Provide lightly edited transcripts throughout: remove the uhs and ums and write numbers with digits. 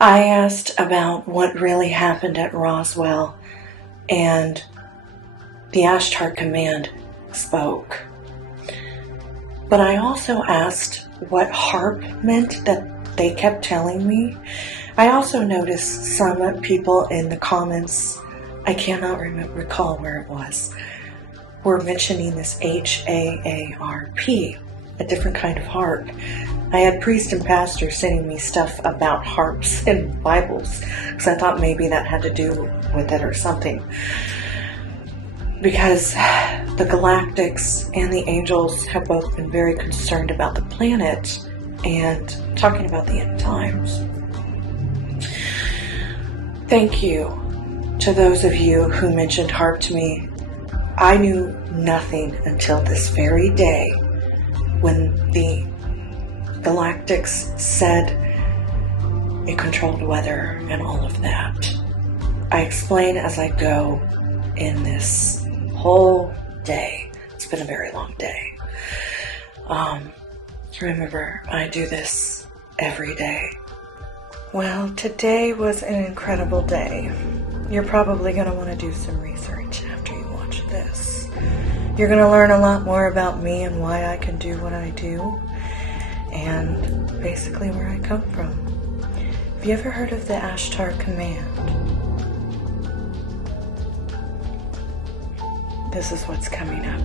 I asked about what really happened at Roswell, and the Ashtar Command spoke. But I also asked what HARP meant that they kept telling me. I also noticed some people in the comments, I cannot recall where it was, were mentioning this HAARP, a different kind of harp. I had priests and pastors sending me stuff about harps and Bibles, because I thought maybe that had to do with it or something. Because the galactics and the angels have both been very concerned about the planet and talking about the end times. Thank you to those of you who mentioned HARP to me. I knew nothing until this very day when the galactics said it controlled weather and all of that. I explain as I go in this whole day. It's been a very long day. Remember, I do this every day. Well, today was an incredible day. You're probably going to want to do some research after you watch this. You're going to learn a lot more about me and why I can do what I do, and basically where I come from. Have you ever heard of the Ashtar Command? This is what's coming up.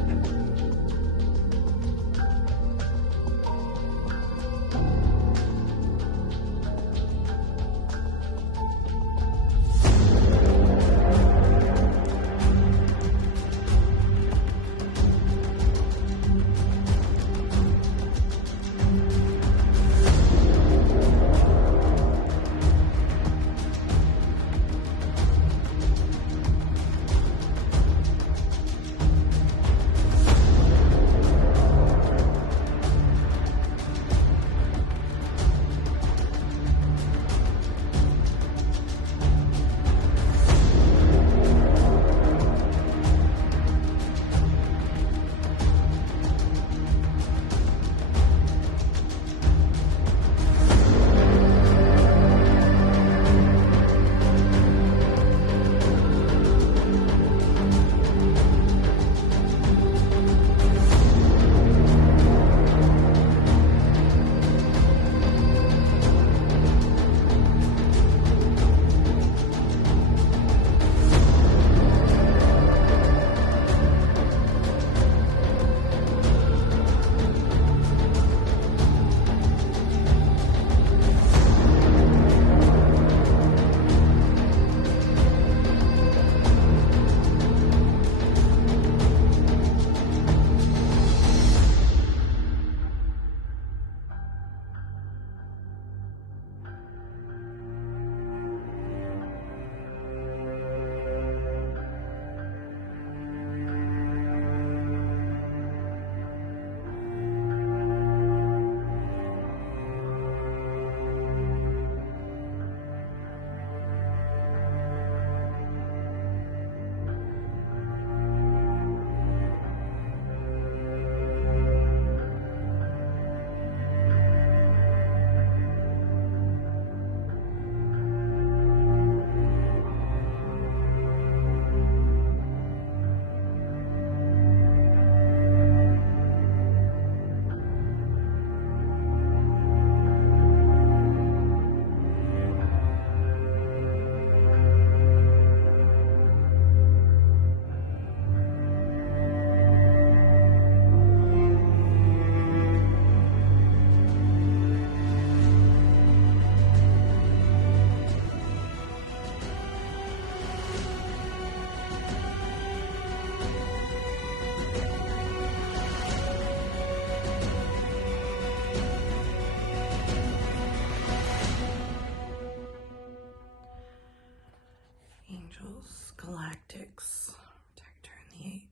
Angels, galactics, protector in the 8.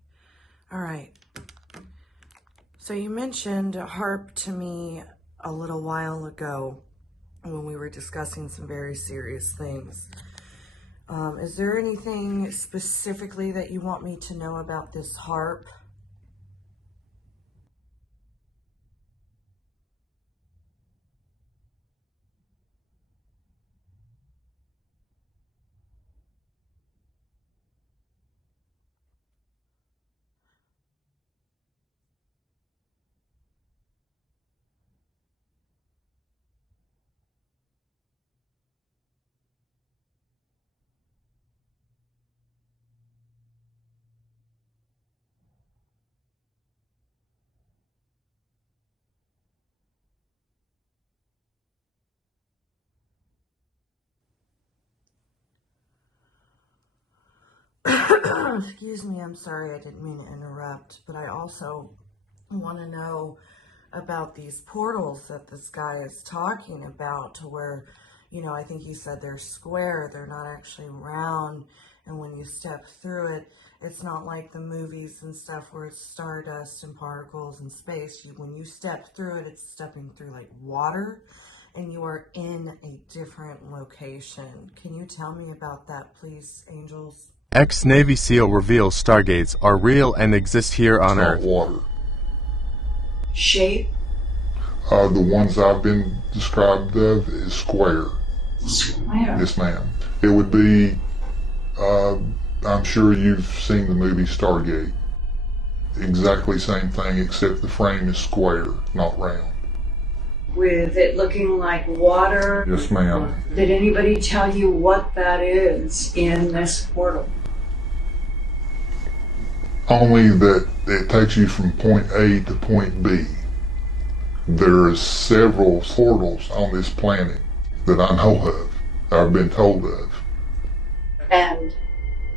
All right. So you mentioned HARP to me a little while ago when we were discussing some very serious things. Is there anything specifically that you want me to know about this HARP? Excuse me, I'm sorry, I didn't mean to interrupt, but I also want to know about these portals that this guy is talking about, to where, I think he said they're square, they're not actually round, and when you step through it, it's not like the movies and stuff where it's stardust and particles and space. When you step through it, it's stepping through like water, and you are in a different location. Can you tell me about that, please, Angels? Ex-Navy SEAL reveals stargates are real and exist here on Earth. Water. Shape? The ones I've been described of is square. Square? Yes, ma'am. It would be, I'm sure you've seen the movie Stargate. Exactly same thing, except the frame is square, not round. With it looking like water? Yes, ma'am. Did anybody tell you what that is in this portal? Only that it takes you from point A to point B. There are several portals on this planet that I know of, I've been told of. And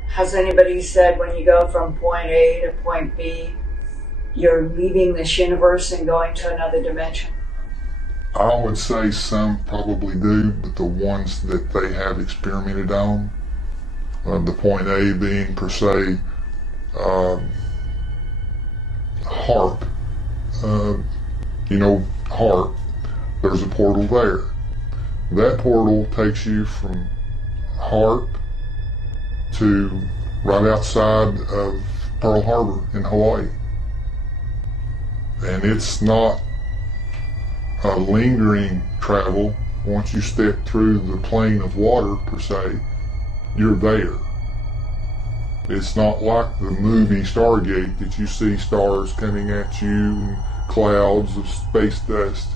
has anybody said when you go from point A to point B, you're leaving this universe and going to another dimension? I would say some probably do, but the ones that they have experimented on, the point A being per se, Harp. Harp, there's a portal there. That portal takes you from Harp to right outside of Pearl Harbor in Hawaii. And it's not a lingering travel. Once you step through the plane of water, per se, you're there. It's not like the movie Stargate that you see stars coming at you and clouds of space dust.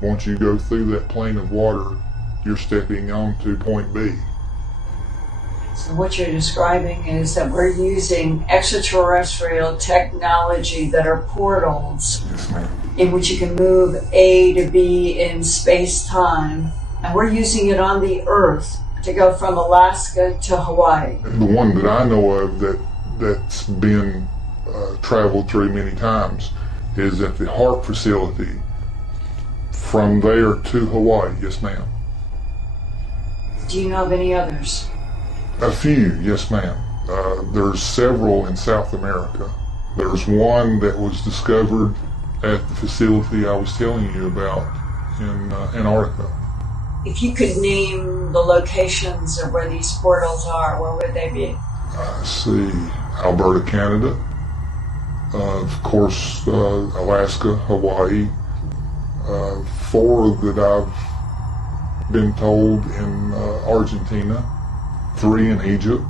Once you go through that plane of water, you're stepping onto point B. So what you're describing is that we're using extraterrestrial technology that are portals. Yes, ma'am. In which you can move A to B in space-time. And we're using it on the Earth to go from Alaska to Hawaii. The one that I know of that's been traveled through many times is at the Harp facility. From there to Hawaii, yes ma'am. Do you know of any others? A few, yes ma'am. There's several in South America. There's one that was discovered at the facility I was telling you about in Antarctica. If you could name the locations of where these portals are, where would they be? I see Alberta, Canada. Of course, Alaska, Hawaii. 4 that I've been told in Argentina. 3 in Egypt.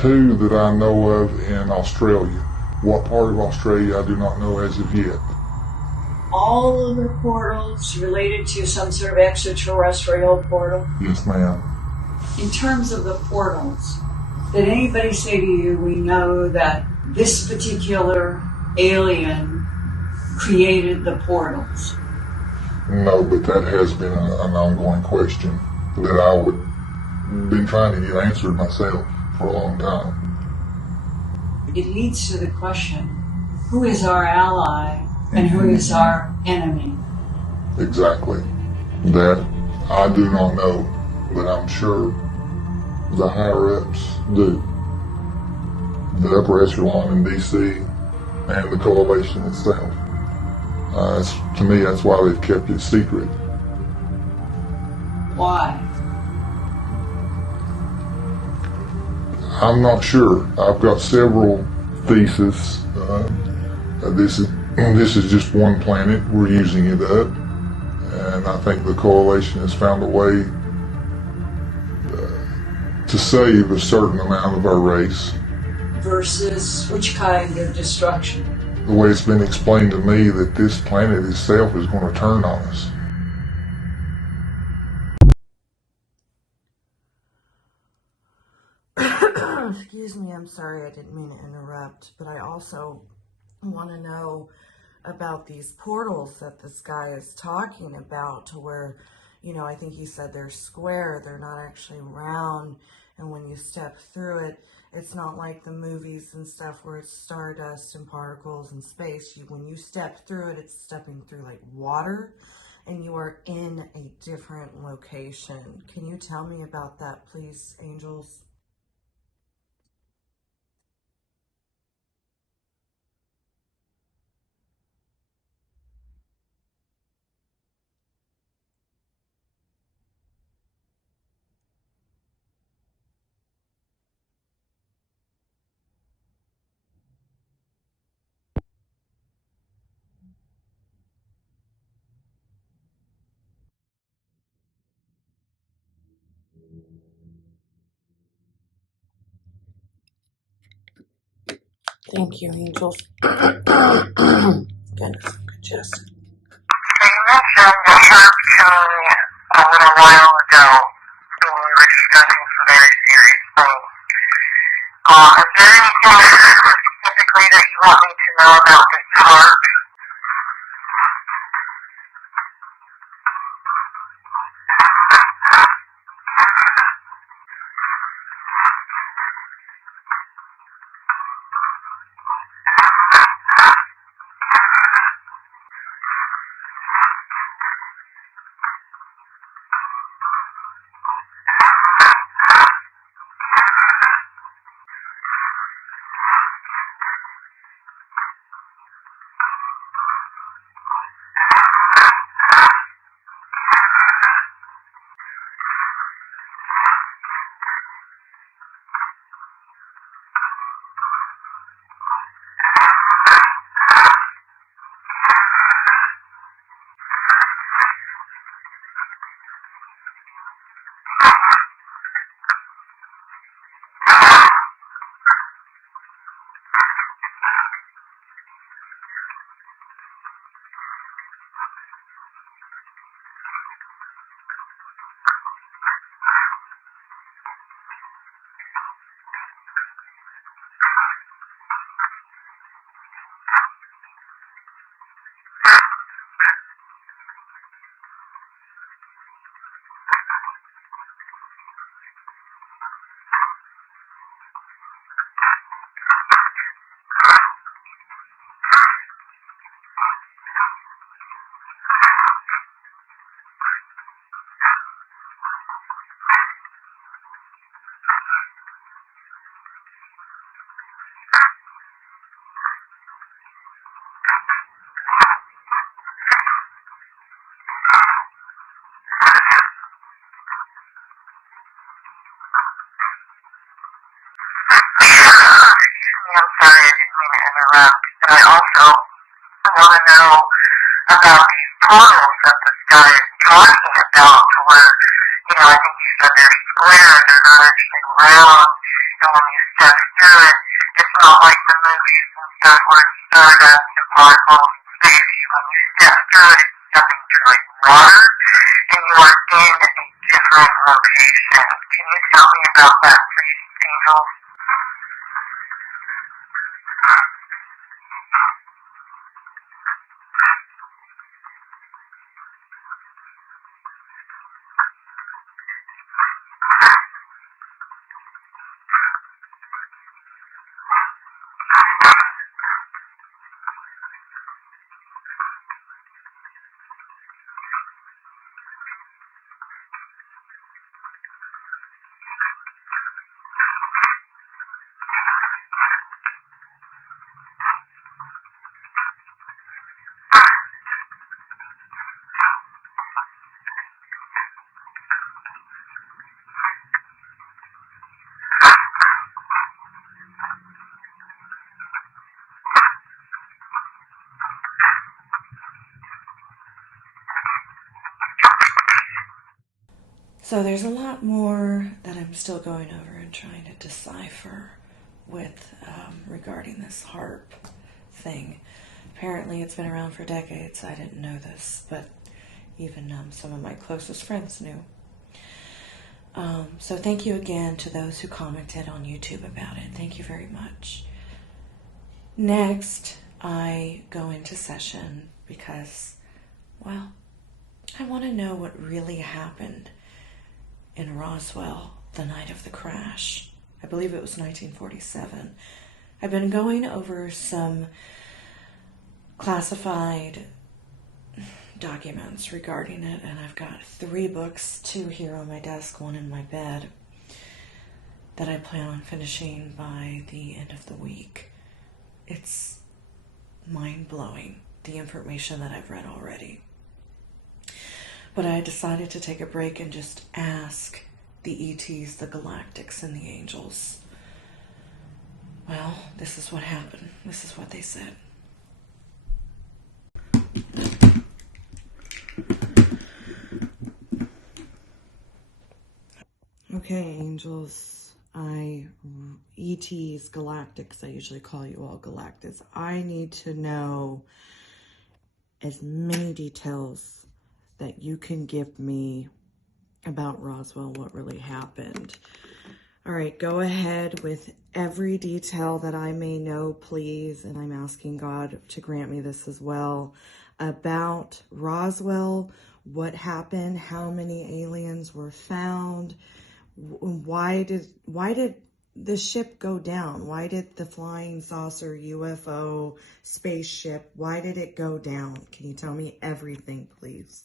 2 that I know of in Australia. What part of Australia I do not know as of yet. All of the portals related to some sort of extraterrestrial portal? Yes, ma'am. In terms of the portals, did anybody say to you, we know that this particular alien created the portals? No, but that has been an ongoing question that I would been trying to get answered myself for a long time. It leads to the question, who is our ally and who is our enemy? Exactly. That I do not know, but I'm sure the higher-ups do. The upper echelon in D.C. and the coalition itself. To me, that's why they've kept it secret. Why? I'm not sure. I've got several theses. This is just one planet. We're using it up. And I think the coalition has found a way to save a certain amount of our race. Versus which kind of destruction? The way it's been explained to me that this planet itself is going to turn on us. Excuse me, I'm sorry, I didn't mean to interrupt, but I also want to know about these portals that this guy is talking about, to where, I think he said they're square, they're not actually round, And when you step through it, it's not like the movies and stuff where it's stardust and particles and space. When you step through it, it's stepping through like water, and you are in a different location. Can you tell me about that, please, angels? Thank you, angels. Goodness, just. So you mentioned the Harp to me a little while ago when we were discussing some very serious things. Is there anything specifically that you want me to know about this Harp? I'm sorry, I didn't mean to interrupt, but I also want to know about these portals that this guy is talking about to where, I think you said they're square, they're not actually round, and when you step through it, it's not like the movies and stuff where it's stardust and particles and space. When you step through it, it's stepping through like water, and you are in a different location. Can you tell me about that, please, angels? So there's a lot more that I'm still going over and trying to decipher with regarding this harp thing. Apparently it's been around for decades. I didn't know this, but even some of my closest friends knew. So thank you again to those who commented on YouTube about it. Thank you very much. Next, I go into session because, well, I want to know what really happened in Roswell the night of the crash. I believe it was 1947. I've been going over some classified documents regarding it, and I've got 3 books, 2 here on my desk, 1 in my bed, that I plan on finishing by the end of the week. It's mind-blowing, the information that I've read already. But I decided to take a break and just ask the ETs, the galactics, and the angels. Well, this is what happened. This is what they said. Okay, angels, ETs, galactics, I usually call you all galactics. I need to know as many details that you can give me about Roswell, what really happened. All right, go ahead with every detail that I may know, please. And I'm asking God to grant me this as well. About Roswell, what happened, how many aliens were found, why did the ship go down? Why did the flying saucer, UFO, spaceship, why did it go down? Can you tell me everything, please?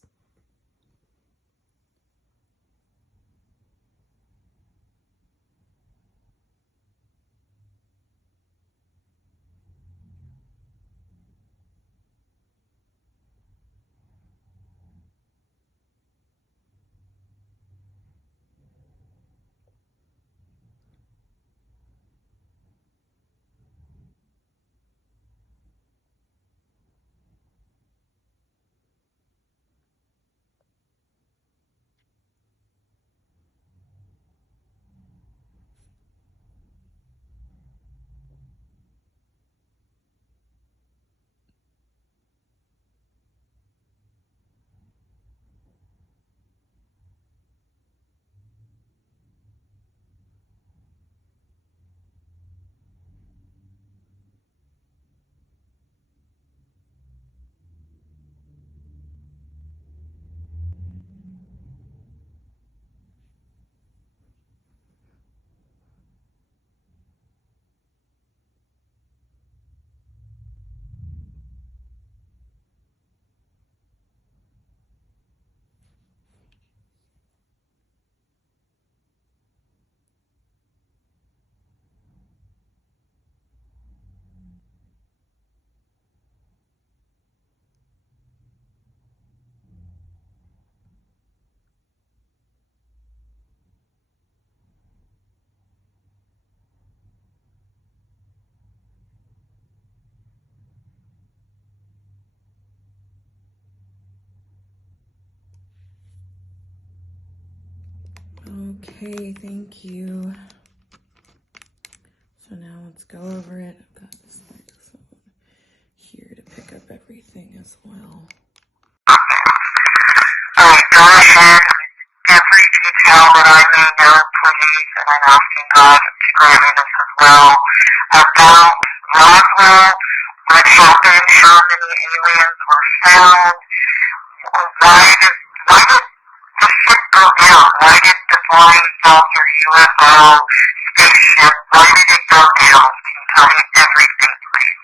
Okay, thank you. So now let's go over it. I've got this microphone here to pick up everything as well. Alright, go ahead with every detail that I may know, please, and I'm asking God to grant me this as well. About Roswell, what happened, how many aliens were found, why did the ship go down? Why did the flying saucer, UFO, spaceship, why did it go down? Can you tell me everything, please?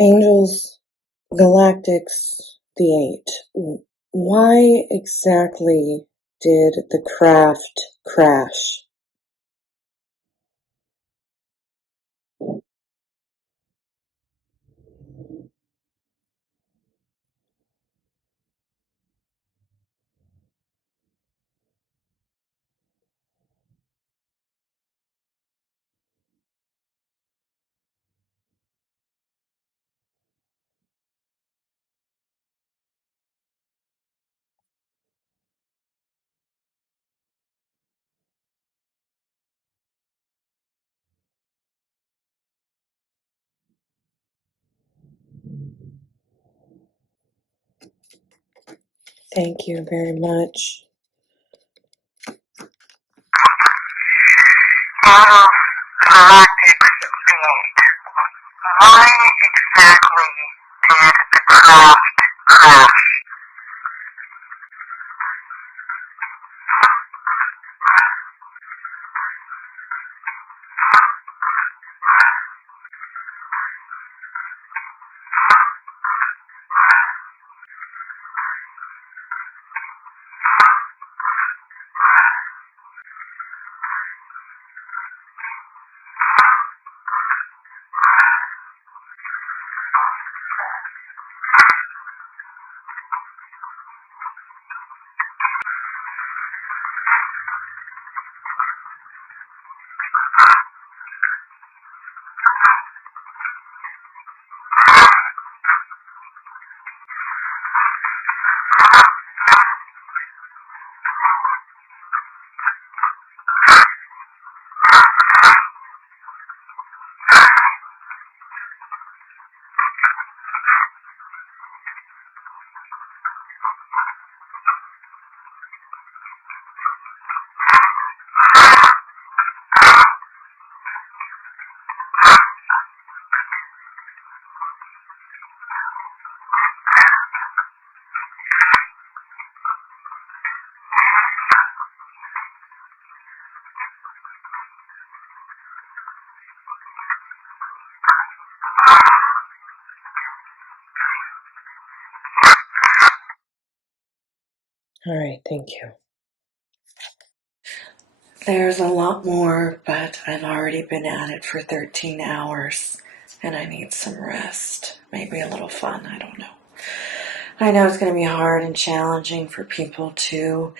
Angels, Galactics, the Eight. Why exactly did the craft crash? Thank you very much. Out of galactic being, why exactly did the craft crash? All right, thank you. There's a lot more, but I've already been at it for 13 hours, and I need some rest. Maybe a little fun, I don't know. I know it's going to be hard and challenging for people to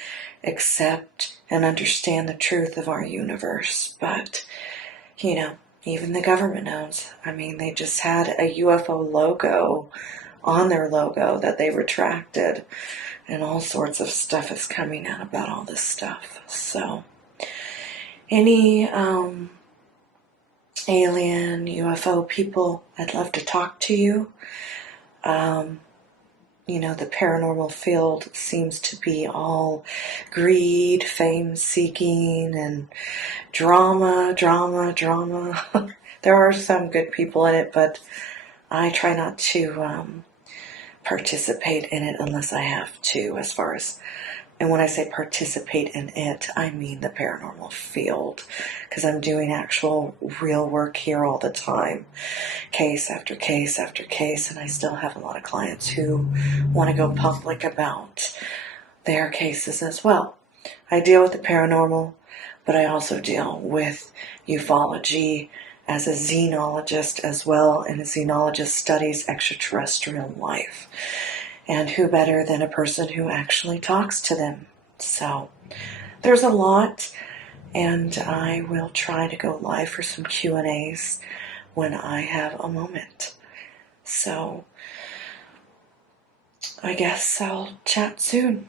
accept and understand the truth of our universe, but, you know, even the government knows. I mean, they just had a UFO logo on their logo that they retracted, and all sorts of stuff is coming out about all this stuff. So, any alien, UFO people, I'd love to talk to you. You know, the paranormal field seems to be all greed, fame-seeking, and drama. There are some good people in it, but I try not to participate in it unless I have to, and when I say participate in it, I mean the paranormal field, because I'm doing actual real work here all the time, case after case after case, and I still have a lot of clients who want to go public about their cases as well. I deal with the paranormal, but I also deal with ufology as a xenologist as well, and a xenologist studies extraterrestrial life. And who better than a person who actually talks to them? So there's a lot, and I will try to go live for some Q&As when I have a moment. So I guess I'll chat soon.